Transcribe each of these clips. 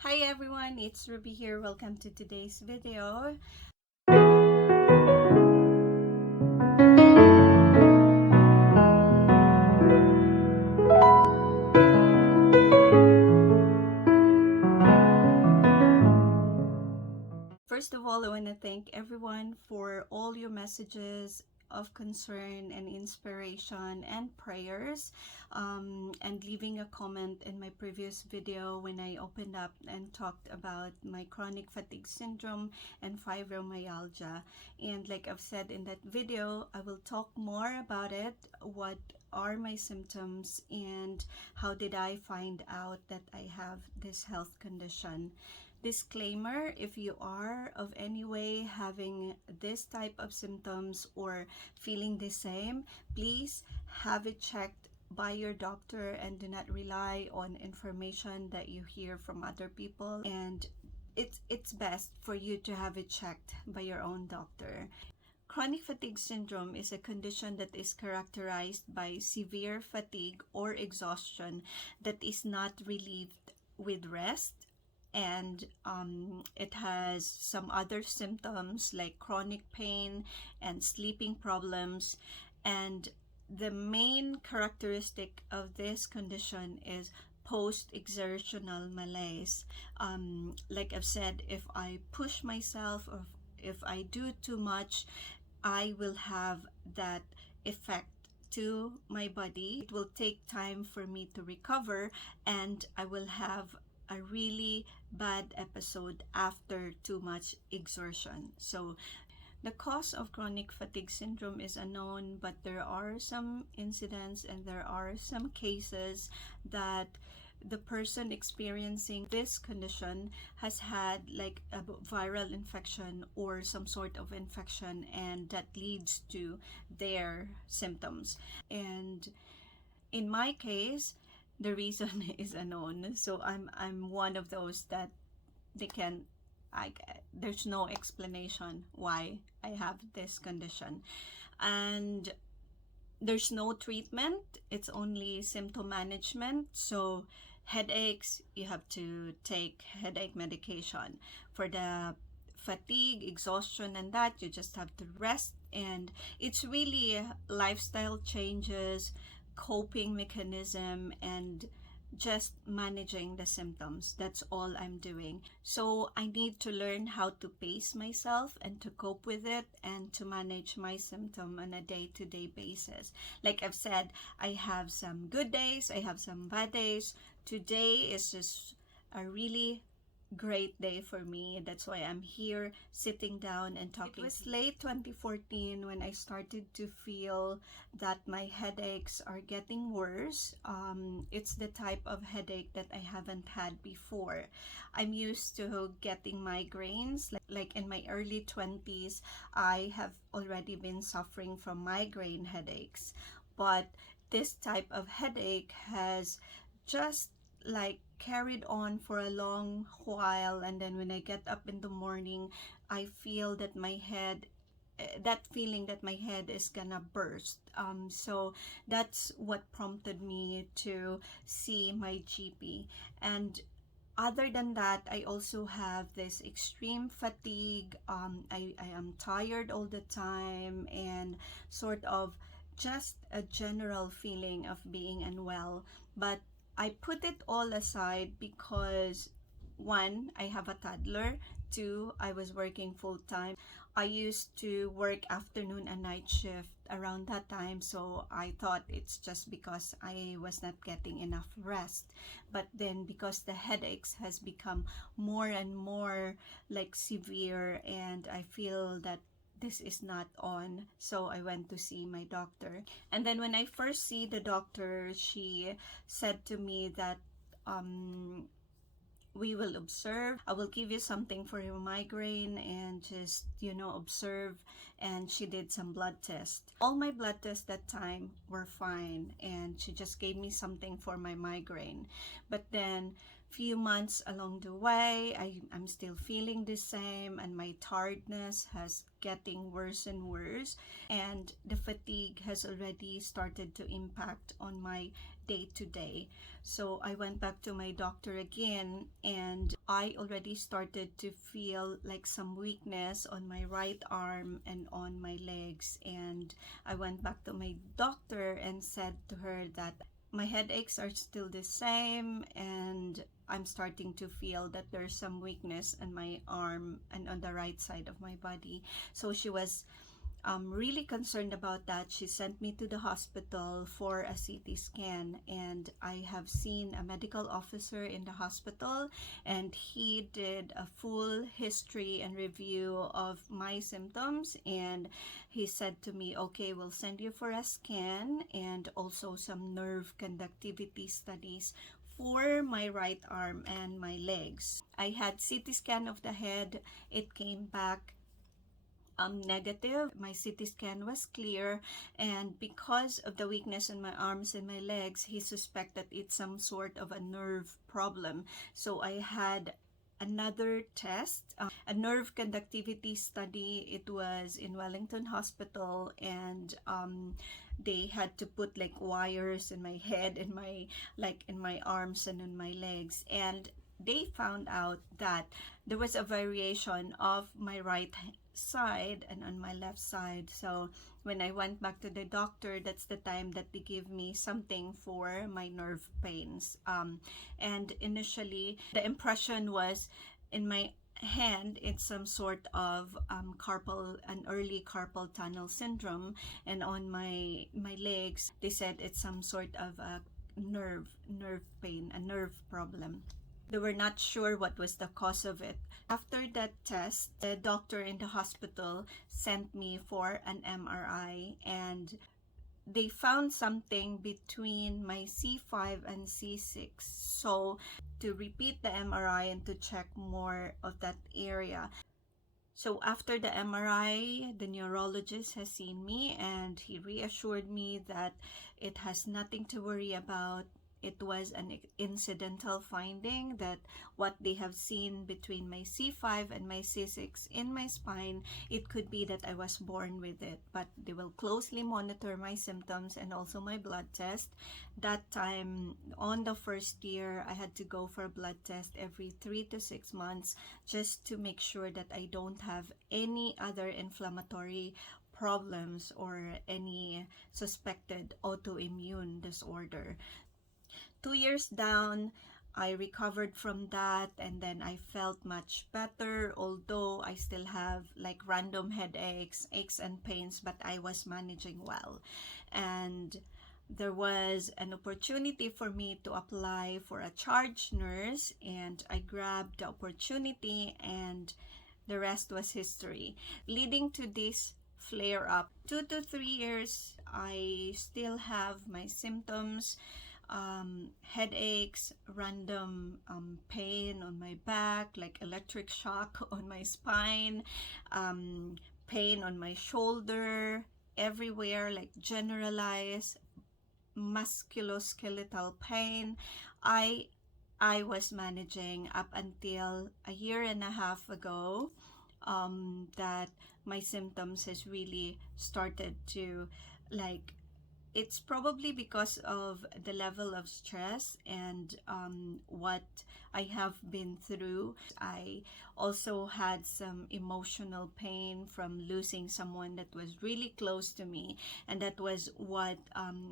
Hi everyone, it's Ruby here. Welcome to today's video. First of all, I want to thank everyone for all your messages of concern and inspiration and prayers, and leaving a comment in my previous video when I opened up and talked about my chronic fatigue syndrome and fibromyalgia. And like I've said in that video, I will talk more about it, what are my symptoms, and how did I find out that I have this health condition. Disclaimer, if you are of any way having this type of symptoms or feeling the same, please have it checked by your doctor and do not rely on information that you hear from other people. And it's best for you to have it checked by your own doctor. Chronic fatigue syndrome is a condition that is characterized by severe fatigue or exhaustion that is not relieved with rest, and it has some other symptoms like chronic pain and sleeping problems. And the main characteristic of this condition is post-exertional malaise. Like I've said, if I push myself or if I do too much, I will have that effect to my body. It will take time for me to recover, and I will have a really bad episode after too much exertion. So the cause of chronic fatigue syndrome is unknown, but there are some incidents and there are some cases that the person experiencing this condition has had like a viral infection or some sort of infection, and that leads to their symptoms. And in my case, the reason is unknown. So I'm one of those that they can there's no explanation why I have this condition, and there's no treatment. It's only symptom management. So headaches, you have to take headache medication. For the fatigue, exhaustion, and that, you just have to rest. And it's really lifestyle changes, coping mechanism, and just managing the symptoms. That's all I'm doing. So I need to learn how to pace myself and to cope with it and to manage my symptom on a day-to-day basis. Like I've said, I have some good days, I have some bad days. Today is just a really great day for me. That's why I'm here sitting down and talking. It was late 2014 when I started to feel that my headaches are getting worse. It's the type of headache that I haven't had before. I'm used to getting migraines. Like in my early 20s, I have already been suffering from migraine headaches. But this type of headache has just like carried on for a long while, and then when I get up in the morning, I feel that my head, that feeling that my head is gonna burst. So that's what prompted me to see my GP. And other than that, I also have this extreme fatigue. I am tired all the time, and sort of just a general feeling of being unwell. But I put it all aside because, one, I have a toddler. Two, I was working full time. I used to work afternoon and night shift around that time, so I thought it's just because I was not getting enough rest. But then because the headaches has become more and more like severe, and I feel that this is not on, so I went to see my doctor. And then when I first see the doctor, she said to me that we will observe. I will give you something for your migraine and just, observe. And she did some blood tests. All my blood tests that time were fine, and she just gave me something for my migraine. But then few months along the way, I'm still feeling the same, and my tiredness has getting worse and worse, and the fatigue has already started to impact on my day to day. So I went back to my doctor again, and I already started to feel like some weakness on my right arm and on my legs. And I went back to my doctor and said to her that my headaches are still the same, and I'm starting to feel that there's some weakness in my arm and on the right side of my body. So she was really concerned about that. She sent me to the hospital for a CT scan, and I have seen a medical officer in the hospital, and he did a full history and review of my symptoms, and he said to me, okay, we'll send you for a scan and also some nerve conductivity studies for my right arm and my legs. I had CT scan of the head. It came back negative. My CT scan was clear, and because of the weakness in my arms and my legs, he suspected it's some sort of a nerve problem. So I had another test, a nerve conductivity study. It was in Wellington Hospital, and they had to put like wires in my head and in my arms and in my legs, and they found out that there was a variation of my right side and on my left side. So when I went back to the doctor, that's the time that they give me something for my nerve pains. And initially, the impression was in my hand, it's some sort of an early carpal tunnel syndrome, and on my legs, they said it's some sort of a nerve pain, a nerve problem. They were not sure what was the cause of it. After that test, the doctor in the hospital sent me for an MRI, and they found something between my C5 and C6. So to repeat the MRI and to check more of that area. So after the MRI, the neurologist has seen me, and he reassured me that it has nothing to worry about. It was an incidental finding, that what they have seen between my C5 and my C6 in my spine, it could be that I was born with it, but they will closely monitor my symptoms and also my blood test. That time, on the first year, I had to go for a blood test every 3 to 6 months just to make sure that I don't have any other inflammatory problems or any suspected autoimmune disorder. 2 years down, I recovered from that, and then I felt much better, although I still have like random headaches, aches and pains, but I was managing well. And there was an opportunity for me to apply for a charge nurse, and I grabbed the opportunity, and the rest was history. Leading to this flare up, 2 to 3 years, I still have my symptoms. Headaches, random pain on my back, like electric shock on my spine, pain on my shoulder, everywhere, like generalized musculoskeletal pain. I was managing up until a year and a half ago, that my symptoms has really started to like, it's probably because of the level of stress and what I have been through. I also had some emotional pain from losing someone that was really close to me, and that was what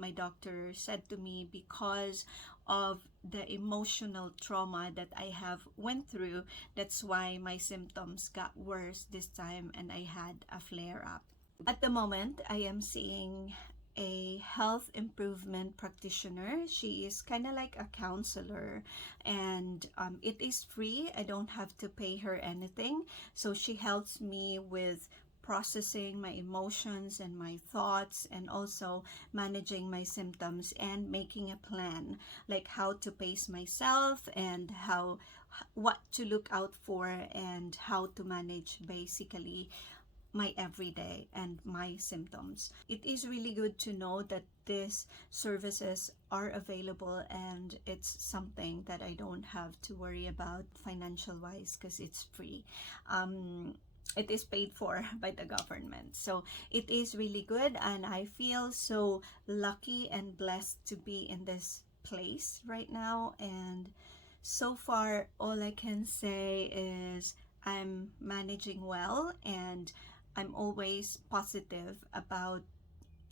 my doctor said to me. Because of the emotional trauma that I have went through, that's why my symptoms got worse this time, and I had a flare up. At the moment, I am seeing a health improvement practitioner. She is kind of like a counselor, and it is free. I don't have to pay her anything. So she helps me with processing my emotions and my thoughts, and also managing my symptoms and making a plan, like how to pace myself and what to look out for and how to manage basically my everyday and my symptoms. It is really good to know that these services are available, and it's something that I don't have to worry about financial wise because it's free. it is paid for by the government. So it is really good, and I feel so lucky and blessed to be in this place right now. And so far, all I can say is I'm managing well, and I'm always positive about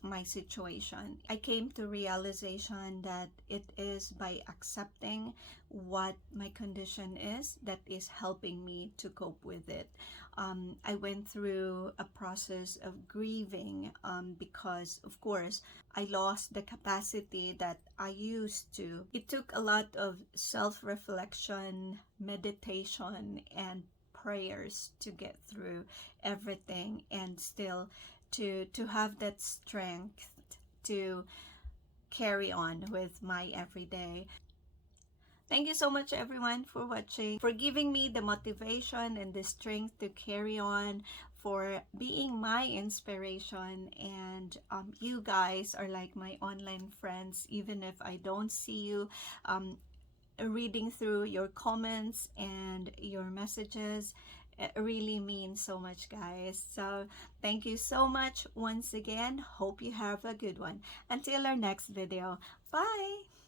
my situation. I came to realization that it is by accepting what my condition is that is helping me to cope with it. I went through a process of grieving because, of course, I lost the capacity that I used to. It took a lot of self-reflection, meditation, and prayers to get through everything, and still to have that strength to carry on with my everyday. Thank you so much, everyone, for watching, for giving me the motivation and the strength to carry on, for being my inspiration. And you guys are like my online friends, even if I don't see you. Reading through your comments and your messages, it really means so much, guys. So thank you so much once again. Hope you have a good one. Until our next video. Bye.